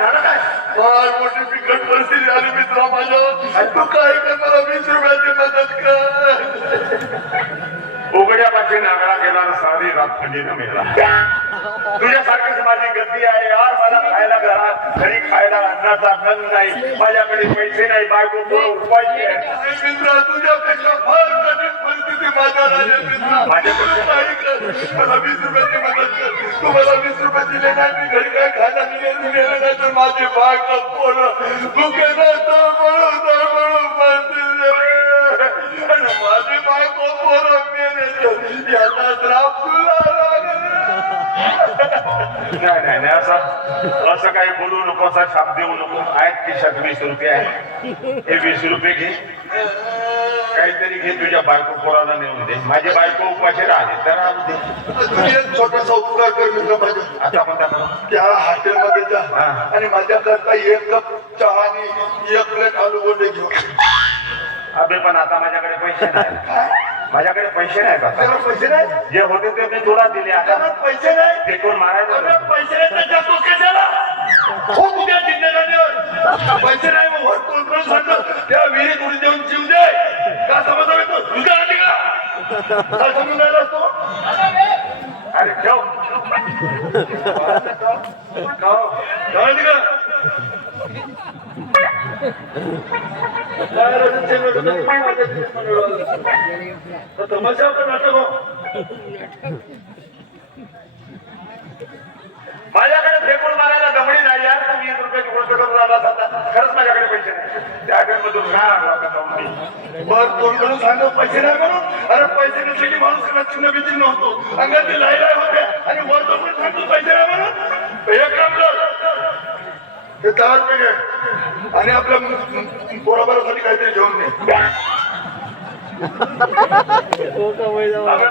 झालं फार मोठी बिकट परिस्थिती आली मित्रा माझ्या. तू काय कर मला वीस रुपयाची मदत कर. उघड्यापाशी नागरा गेला सारी रात थंडीनं मेला. तुझ्यासारखीच माझी गती आहे. यार मला खायला घरात घरी खायला अन्नाचा गंज नाही. माझ्याकडे पैसे नाही. बायको. अरे मित्रा तुझ्यापेक्षा फार कठीण रुपयाची माझ्या राजा मला वीस रुपयाची मदत कर तुम्हाला वीस रुपये दिले नाही मी घरी काय खायला दिले गेलं नाही तर माझी बायका पोरं भुके नसतं म्हणून तर आणि बायको पोरं मेले याचा श्राप तुला नाही नाही नाही असं असं काही बोलू नको असा शाप देऊ नको आहेत खिशात वीस रुपये आहे हे वीस रुपये घे काहीतरी घे तुझ्या बायको पोराला नेऊन दे. माझी बायको उपाशी राहते तर राहू दे. तू एक छोटासा उपकार कर मित्र माझ्या. आता करू? त्या हॉटेलमध्ये जा. आणि माझ्याकरता एक कप चहा आणि एक प्लेट आलू गोंडे घेऊ अबे पण आता माझ्याकडे पैसे नाही. माझ्याकडे पैसे आता. त्याला पैसे नाही जे होते ते मी तुला दिले आता. पैसे नाही फेकून मारायचं? अरे नाही. पैसे नाही त्याच्या हो तुझ्या जिंदगानीवर पैसे नाही मग कोण सांगतो त्या विहिरीत उडी देऊन जीव दे. का समजतो मी तू तुझ्या आधी का? समजून राहिला असतो? अरे ठेव काय का? तमाशा नाटक हो? माझ्याकडे फेकून मारायला दमडी नाही यार. तू वीस रुपयाची गोष्ट करून राहिला आता खरंच माझ्याकडे पैसे नाही. त्या मधून काय आणला? बर कोण म्हणून सांगतो? पैसे नाही म्हणून. अरे पैसे नसले की माणूस कला चिन्ह बिचिन नव्हतो. अंगात लाई लाई होते आणि वर जाऊन सांगतो पैसे नाही म्हणून. एक काम कर. हे दहा रुपये घे. आणि आपल्या पोराबारासाठी काहीतरी घेऊन दे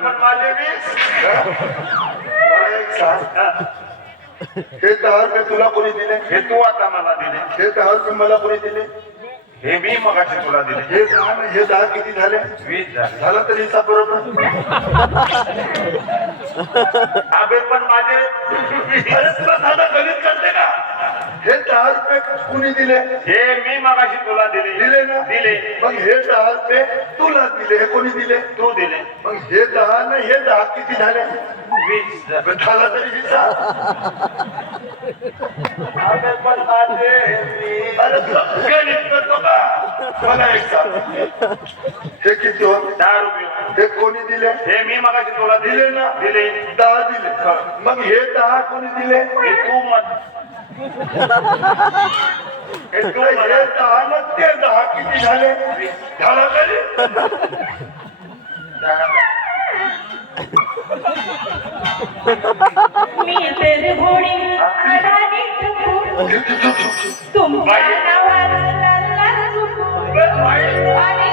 पण माझे वीस. एक सांग. हे दहा रुपये तुला कोणी दिले? हे तू आता मला दिले. हे दहा रुपये मला कोणी दिले? हे मी मगाशी तुला दिले. हे दहा न हे दहा किती झाले? वीस झाले. झालं तर हिसाब बरोबर. अबे पण माझे अरे तुला साधा गणित करते का? हे दहा रुपये कुणी दिले। हे मी मगाशी तुला दिले. दिले ना? दिले. मग हे दहा रुपये तुला दिले हे कोणी दिले? तू दिले. मग हे दहा न हे दहा किती झाले? वीस तरी वीस. हे? किती होते? दहा रुपये. हे कोणी दिले? हे मी मगाशी तुला दिले. दिले ना? दिले. दहा दिले. मग हे दहा कोणी दिले? तू मत तू मला दहा न ते दहा किती झाले झाला तरी मी तर घोडी अडाणी ठोकू. तुमच्या नावाला लाला झुकू. आणि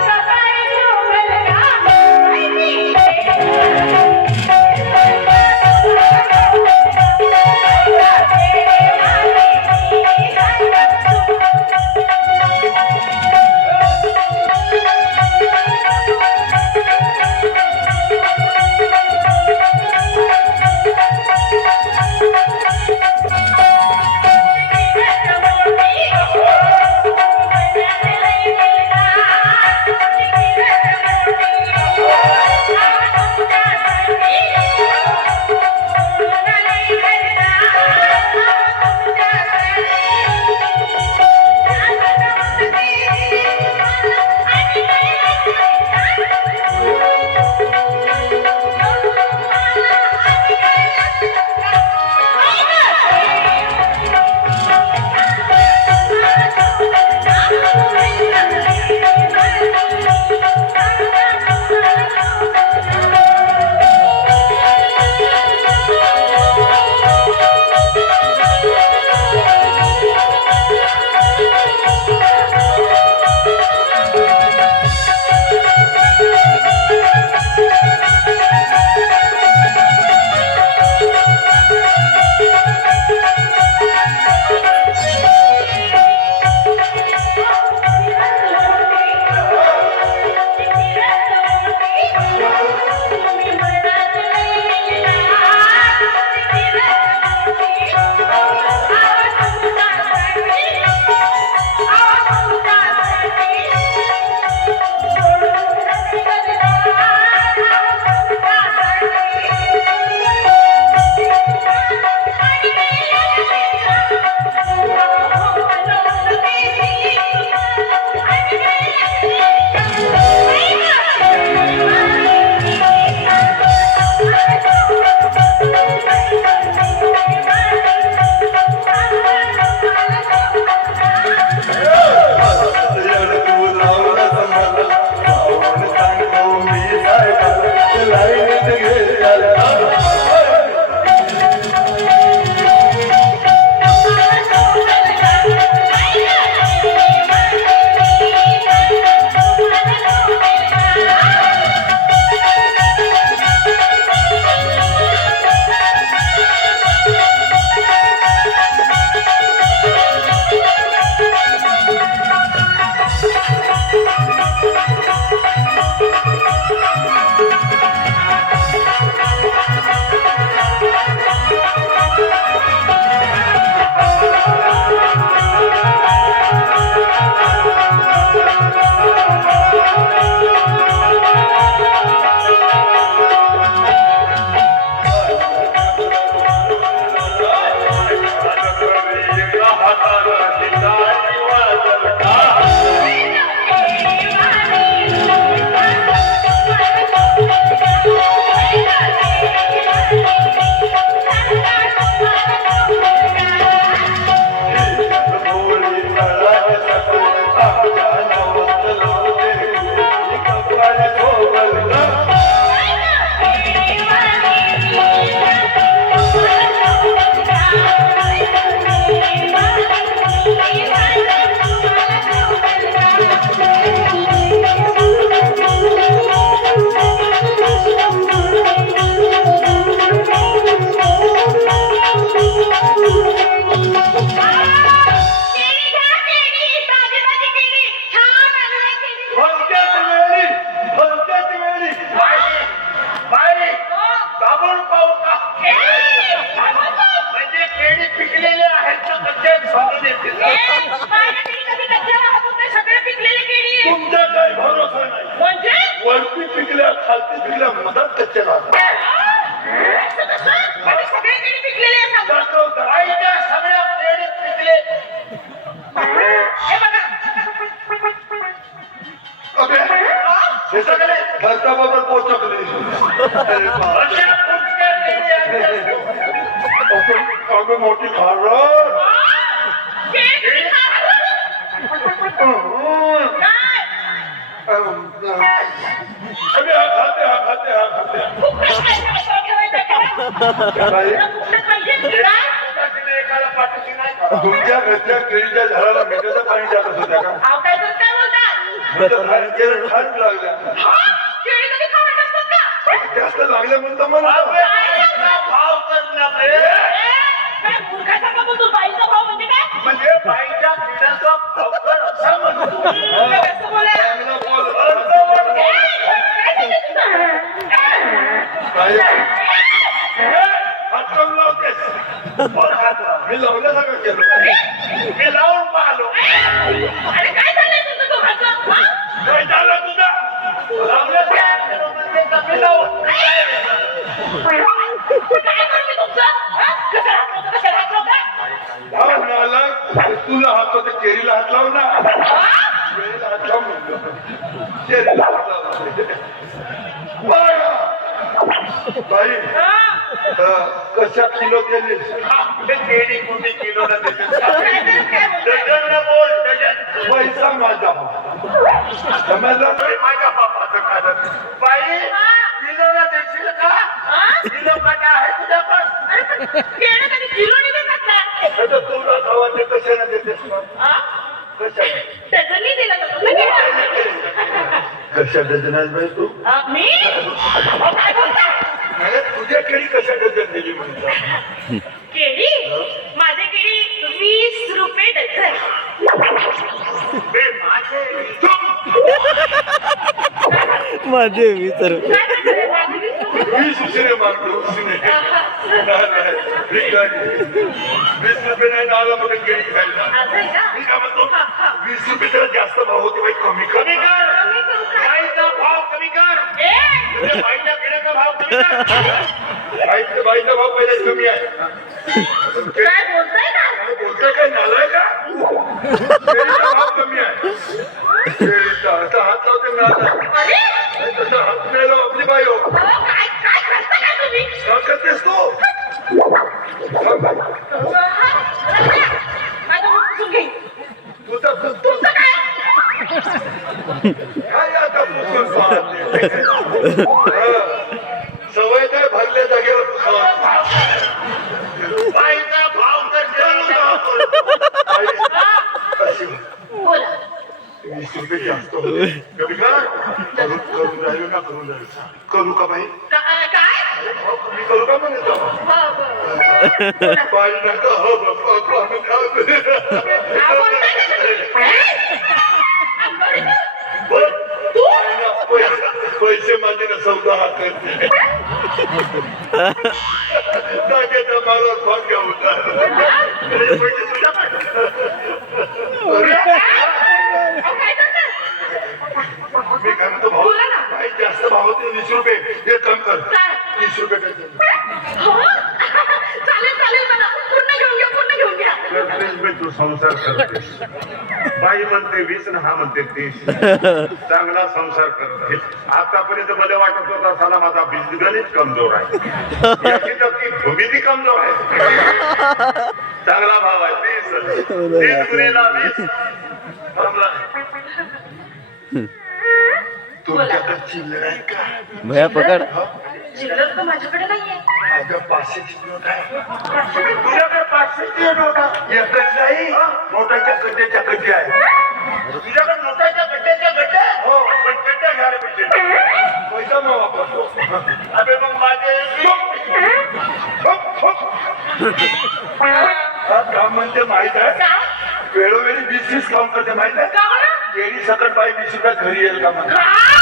तुमच्या घरच्या केळीच्या झाडाला मिठाचं पाणी जात होत्या का? हा? जास्त लागल्या म्हणतो मला म्हणजे काय? म्हणजे बाईच्या पिढ्याचा भाव कर असं म्हणतो काय असं बोला? चांगलं बोल. ए, काय सांगते तुझं? काय? हात लावून लावतेस. बोल हात लाव. मी लावल्यासारखं केलं मी लावून पाहलो अरे काय झालंय तुझं दोघांचं? काय झालं तुझं लावलं त्या कमी लावून काय करू मी तुमचं? कशाला हात लावता? कशाला हात लावता? नालायक. तुला हात होते केळीला हात लाव ना? केळीला हात लाव म्हणतो. केळीला हात लाव. बाया. बाई कशा किलो केळी कुठे किलो ना? डझन बोल डझन. पैसा माझा. समजला? माझ्या बापाचं कारण बाई? किलोला देशील का? हा? किलो काटा आहे पण. केळं देतात कशाने देतेस? कशाने दिलं केळं? कशा बाई तू? हा, मी? नाही, तुझ्या केळी कशा डझन दिली म्हणतात केळी? माझे केळी वीस रुपये डझन. माझे. वीस रुपये? वीस उशिरे मारतो उशिरे. नाही, नाही, भिकारी. वीस रुपये नाही आला मग केळी खायला. असं आहे का? मी काय म्हणतो. वीस रुपये तर जास्त भाव होते बाई कमी कर. कमी कर. कमी करू का? बाईचा भाव कमी कर. बाईचा बाईचा भाव पहिले कमी आहे काय बोलताय का? काय बोलतोय काय नालाय का केळीचा भाव कमी आहे केळीचा असा हात लावते नालाय अरे तसा हात नाही लाव आपली बाई हो अहो, काय काय करता काय तुम्ही काय करतेस तू सांग बाई. हा? रम्या, माझं मुख पुसून घे. तुझा तू तुमचं काय काय आता पुसून पाहते हं. काय भरल्या जागेवर. बाईचा भाव बोला वीस रुपये जास्त होते. कमी कर. करू करून राहिलो ना करून राहिलो करू का बाई का- काय हो, मी करू का म्हणत? हो, बरं. बाई नका हो बाप्पा, कोण खाऊ? हा, बोलताय पैसे माझे ना सौदा हात करते टाकेचा मला भाग घेऊन जा. पैसे तुझ्याकडे. अहो, काय करता? मी काय म्हणतो भाऊ बोला ना. काही जास्त भाव होते वीस रुपये एक काम कर काय? तीस रुपये कर हो? चालेल चालेल मला पूर्ण घेऊन घ्या पूर्ण घेऊन घ्या करतेस बे तू संसार करतेस बाई म्हणते वीस आणि हा म्हणते तीस. चांगला संसार करते आतापर्यंत मला वाटत होता साला माझा बिजगणित कमजोर आहे. याची तर ती भूमिती कमजोर आहे. चांगला भाव आहे तीस. तीस वीस. थांबला. तुमच्याकडे चिल्लर आहे का? भया पकड. चिल्लर तर माझ्याकडे नाहीये. माझ्या आहे. नोट. एकच नाही नोटाच्या कड्ड्याच्या कड्डे आहे तुझ्याकडे नोटाच्या गड्ड्याच्या? हो. पण गड्ड्या घ्यायला पाहिजे पैसा मग वापरतो अबे मग माझे. हा काम म्हणजे माहीत आहे वेळोवेळी वीस वीस काम करते माहीत आहे? केळी सकट बाई वीस रुपयात घरी येईल का म्हणा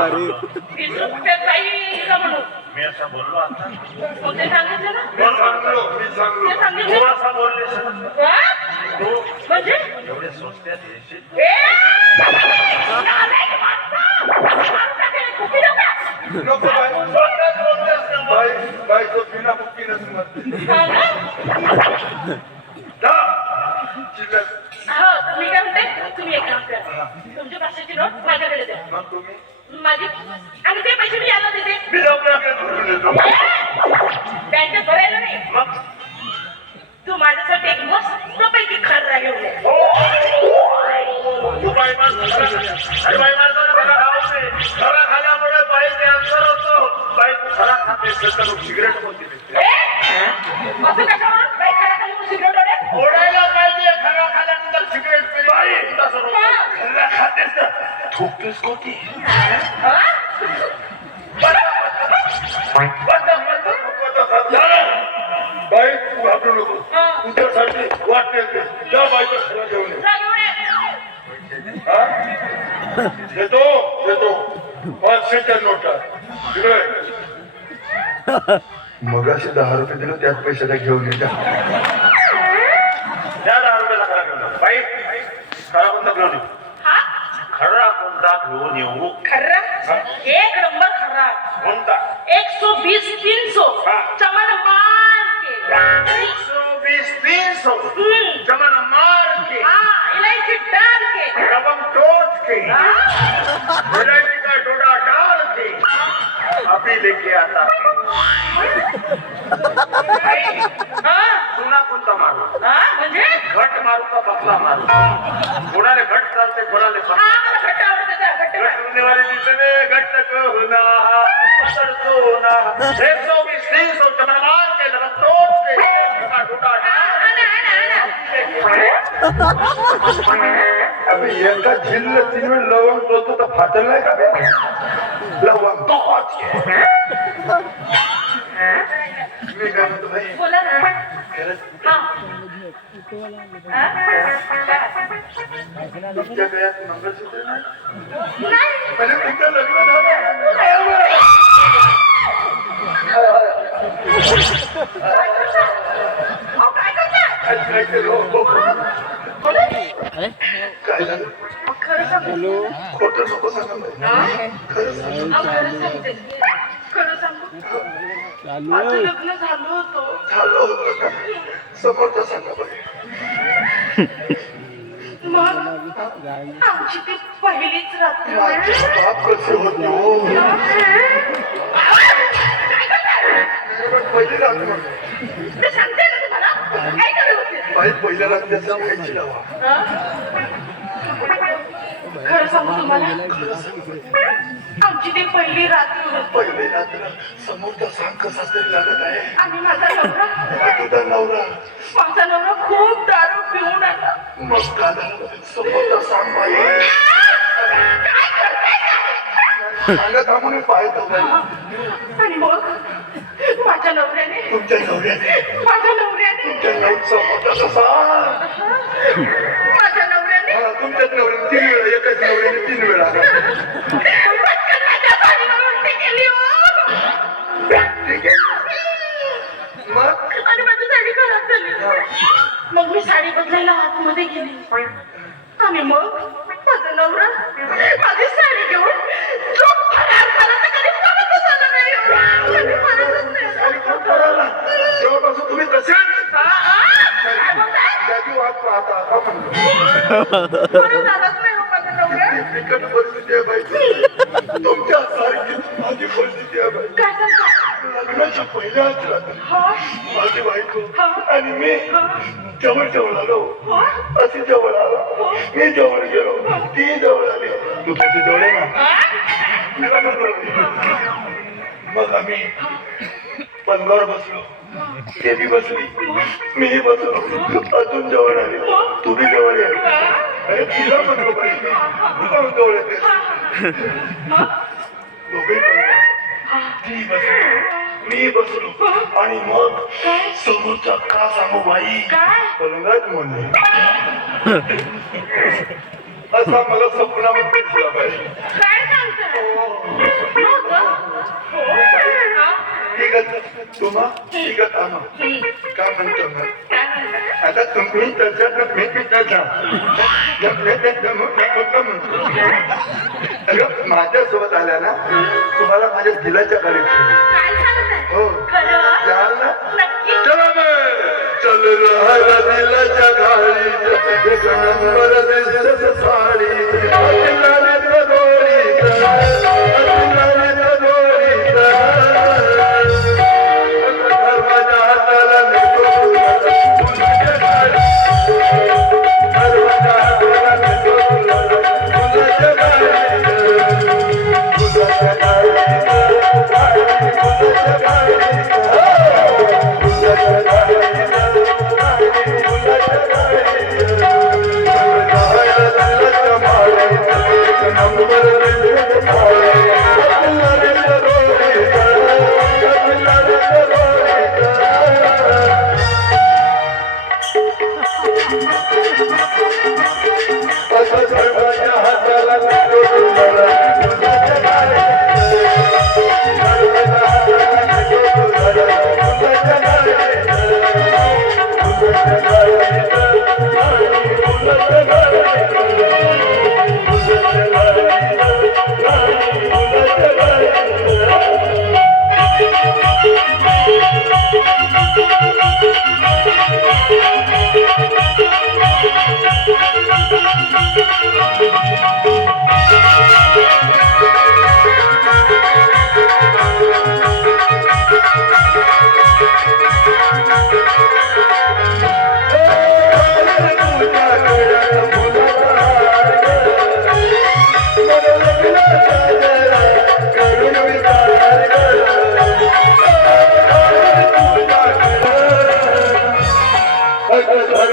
अरे वीस रुपयात बाई का म्हणून मी असं बोललो आता मग ते सांगितलं ना मी सांगलो मी ते सांगलो तू सांगितलं असं बोललीस ना. हा? तू म्हणजे एवढे स्वस्त्यात येशील ए! नालायक माणसं! मारून टाकेल, कुपी नका. नको बाई बाई बाई तो बिना बुकीनं समजते हा ना? Come on. पाचशेच्या नोटा. दिलोय मगाशी दहा रुपये दिलो त्यात पैशाला घेऊन ये. जा त्या दहा रुपयाला खरा घेऊन. बाई खरा कोणता घेऊन येऊ हा? खरा कोणता घेऊन येऊ खर्रा एक नंबर खर्रा कोणता? एक सौ बीस तीन सौ हा. चमन मार के. एक सौ बीस तीन सौ हम्म. जमन मार के. हाँ इलायची डाल के. रबम टोच के? इलायची का डोडा डाल के अभी लेके आता हाँ? पुन्हा कोणता मारू हाँ? म्हणजे घट मारू का पतला मारू कोणाले घट चालते कोणाले हा पतला मला घट्ट आवडते जा, घट्ट घट मार. होने वाले दिसने घट को होना पकड़ को ना एक सौ बीस तीन सौ जमन मार के रबम टोच के इलायची का डोडा हा, डाल आणा, आणा, आणा. अबे एका झिल्ल तीन वेळ लवंग टोचतो तर फाटल नाही का? लवंग टोच के. मी काय म्हणतो भाई बोला ना खरंच? तुमच्या गळ्यात मंगळसूत्र नाही नाही म्हणजे तुमचं लग्न झालं अहो, काय करताय? काय झालं नको सांगा सांग झालं का सांगा बाई पहिलीच बाप कसे पहिली रात्र बाई पहिल्या रात्रीचा खायची लावा खरं सांगू तुम्हाला आमची ती पहिली रात्र होती. पहिली रात्र. समोरचा सांग कसा तरी लागत आहे. आणि माझा नवरा तुझा नवरा. माझा नवरा खूप दारू पिऊन आला. मग का झालं समोरचा सांग बाई. सांगत हा म्हणून पाहतो. बाई आणि मग? माझ्या नवऱ्याने. तुमच्या नवऱ्याने. माझ्या नवऱ्याने. तुमच्या नव समोरचा सांग. माझ्या नवऱ्याने. हा, नवऱ्याने तीन वेळा एकाच नवऱ्याने तीन वेळा. पटकन माझ्या पाठीवर उलटी केली हो. मग? आणि माझी साडी खराब झाली. मग मी साडी बदलायला आतमध्ये गेली. आणि मग माझा नवरा माझी साडी घेऊन जो बिकट परिस्थिती आहे बाई तुमच्या सारखी माझी परिस्थिती आहे बाई? लग्नाच्या पहिल्याच रात्री हा? माझी बायको हा. आणि मी जवळ जवळ आलो हा? अशी जवळ आलो मी जवळ गेलो ती जवळ आली तू तुझी जवळ ना हा? मग आम्ही पलंगावर बसलो. ते बी बसली. मीही बसलो. अजून जवळ आली. तू बी जवळ ये. जवळ येते. ती बसली. मी बसलो. आणि मग समोरचा का सांगू बाई? पलंगात म्हणले असा मला स्वप्नामध्ये दिसला बाई. काय म्हणतो मग? आता तुम्ही तसं मी तिथं जा म्हणतो. अगं माझ्यासोबत आल्या ना तुम्हाला माझ्या दिलाच्या गाडीत हो. जाल ना? चल रहा दिलाच्या गाडीत एक दिसत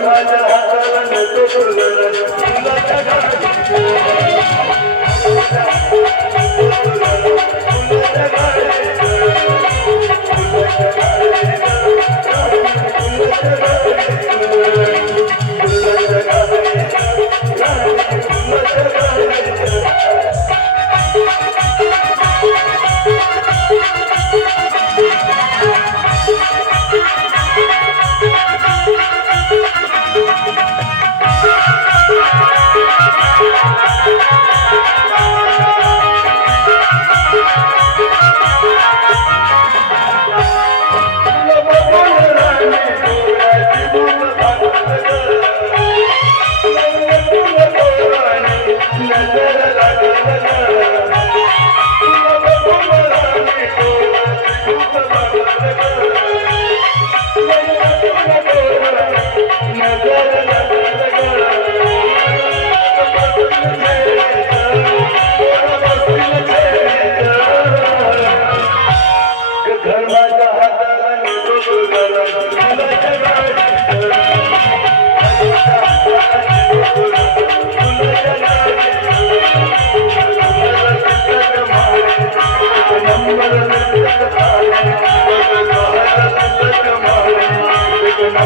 হাজার হাজার নেত করলেন Thank you.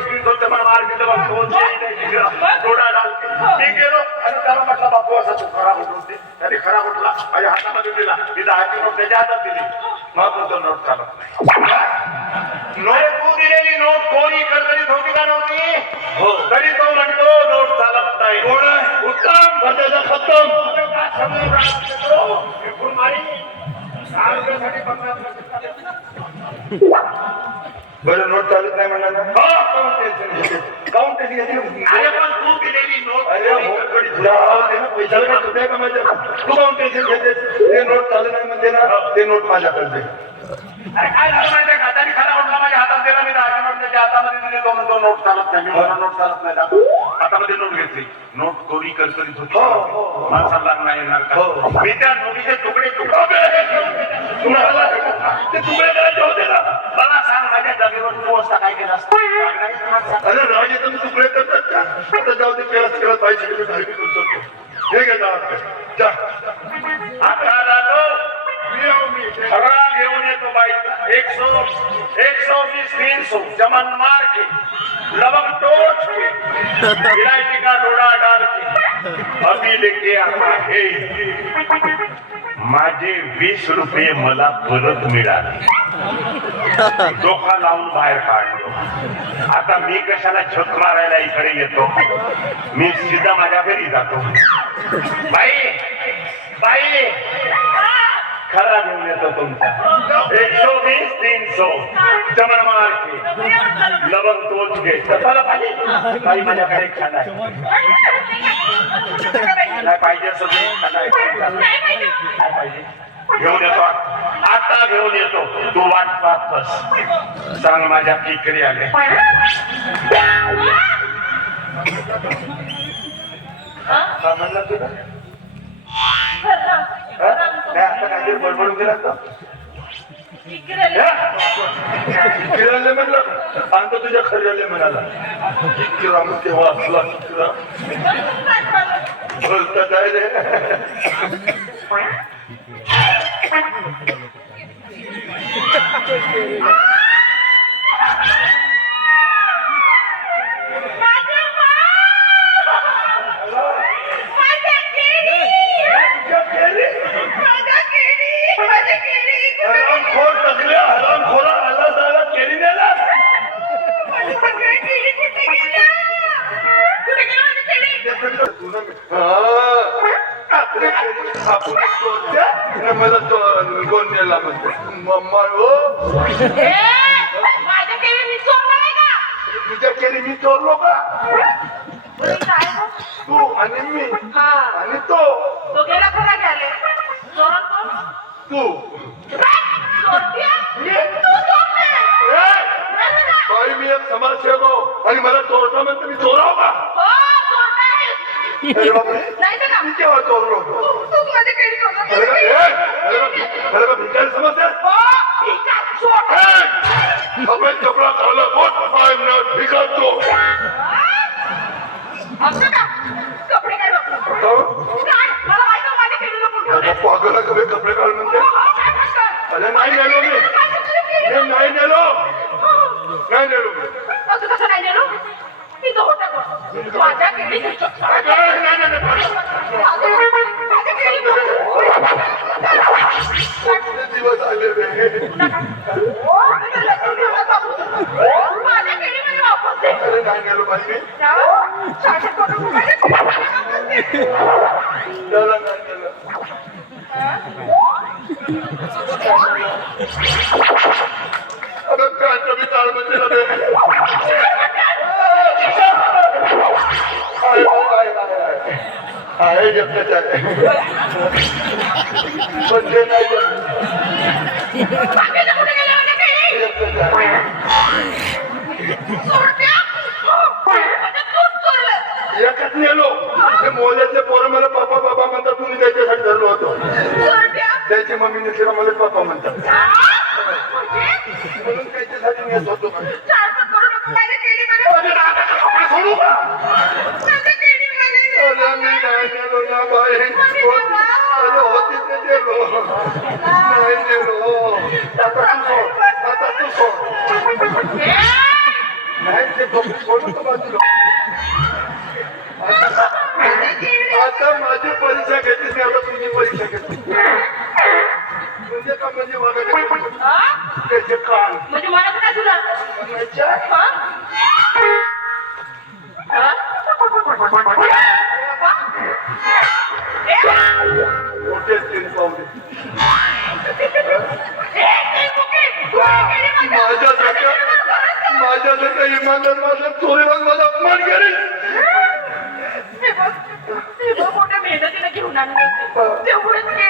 तीन होते मला मार घेतलं बघ दोन जोडा डाल मी गेलो आणि त्याला म्हटलं बापू असा तू खराब होत होते त्याने खराब उठला माझ्या हातामध्ये दिला मी दहाची नोट त्याच्या हातात दिली मग तो नोट चालत नाही नोट तू दिलेली नोट कोणी करकरीत होती का नव्हती? हो. तरी तो म्हणतो नोट चालत नाही कोण उत्तम. त्याचा खतम बरं नोट चालत नाही म्हणणार हो. अरे पण तू दिलेली नोट अरे हो, जाऊ दे ना, पैशाला काय तुझ्या का माझ्या तू काऊन टेन्शन घेते. ते नोट चालत नाही म्हणते ना ते नोट माझ्याकडे अरे काय झालं माहितीये का? त्याने खरा उठला माझ्या हातात दिला मी दहाच्या नोट त्याच्या हातामध्ये दिले दोन दोन नोट चालत नाही. मी मला नोट चालत नाही दाखव. हातामध्ये नोट घेतली नोट चोरी करकरीत होती हो, हो. माणसाला नाही येणार का? हो. मी त्या नोटीचे तुकडे तुकडे ते तुकडे करायचे होते ना? मला सांग माझ्या जागेवर तू असता काय केलं असतं. अरे राज येतं तुकडे करतात का? आता जाऊ दे केलाच केला पाहिजे की काही करू शकतो हे घे दहा जा. आता राहतो घेऊन येतो बाई. एक सौ एक सौ वीस तीन सौ. चमन मार के लवंग टोच के इलायची का डोळा डाल के अभी लेके आता हे. माझे वीस रुपये मला परत मिळाले. डोका लावून बाहेर काढलो. आता मी कशाला छत मारायला इकडे येतो? मी सीधा माझ्या घरी जातो. बाई बाई. खरा घेऊन येतो तुमचा. एकशे वीस तीन सौ. चमन मार के लवंग तोच घे. कशाला पाहिजे बाई माझ्याकडे आहे. नाही पाहिजे असं. काय पाहिजे? घेऊन येतो. आता घेऊन येतो. तू वाट पाहत बस. सांग माझ्या किकरी आले. हा? म्हणला तुला? हा? नाही आता काहीतरी बडबडून गेला किराले म्हणलं आणतो तुझ्या खऱ्याले म्हणाला किरा मग तेव्हा असला किरा बोलता काय रे? तुझ्या असं का? कपडे काय बघतो? काय? मला माहीत आहे माझी केळी लपून ठेवली. पागला कपडे कपडे काढ म्हणते हो, हो, काय म्हणतात? अरे नाही नेलो मी माझी केळी मी नाही नेलो नाही नेलो मी असं कसं नाही नेलो? इथं होता कोण? माझ्या एकच नेलो. ते मोल्याचे पोरं मला पापा बाबा म्हणतात तुम्ही त्याच्यासाठी धरलो होतो. त्याची मम्मी नसलेला मला पापा म्हणतात. म्हणून त्याच्यासाठी मी येत होतो. अरे सोडू का? माझ्या केळीमध्ये. अरे मी नाही नेलो. आता माझी परीक्षा घेतली नाही आता तुझी परीक्षा घेतली म्हणजे का म्हणजे मला? त्याचे कान? म्हणजे मला काय तुला. तीन पावले माझ्यासारखं इमानदार माझा चोरीला माझा अपमान करेल घेऊन आणले तेवढेच होते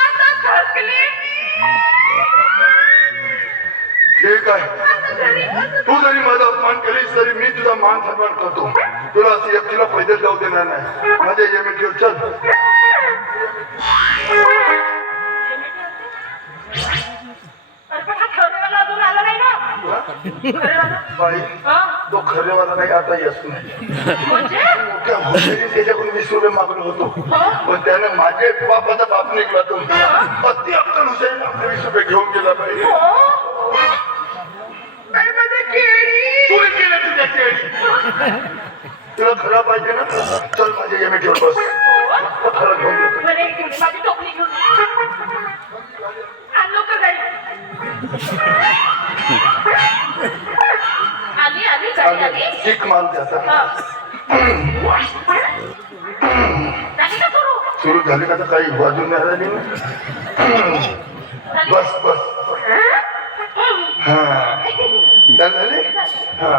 आता थकले ठीक आहे. तू जरी माझा अपमान केलीस तरी मी तुझा मान सन्मान करतो. तुला असं एकटीला पैदल जाऊ देणार नाही. माझ्या एम ठेव चल. ना खरेवाला बाई हा? तो खरेवाला नाही आता येतो नाही म्हणजे मोठ्या हुशारी त्याच्याकडून वीस रुपये मागलो होतो पण त्याने माझे बापाचा बाप निघला तो अति अक्कल हुशारी आपले वीस रुपये घेऊन गेला पाहिजे हो। अरे माझं केळी तू केलं तुझ्या केळी तुला खरा पाहिजे ना? चल माझ्या एम ठेव बस। हो? खरं घेऊन देतो किक मार त्याचा सुरू झाली का तर काही बाजू नाही राहिली? बस बस. हा. झाली? हा.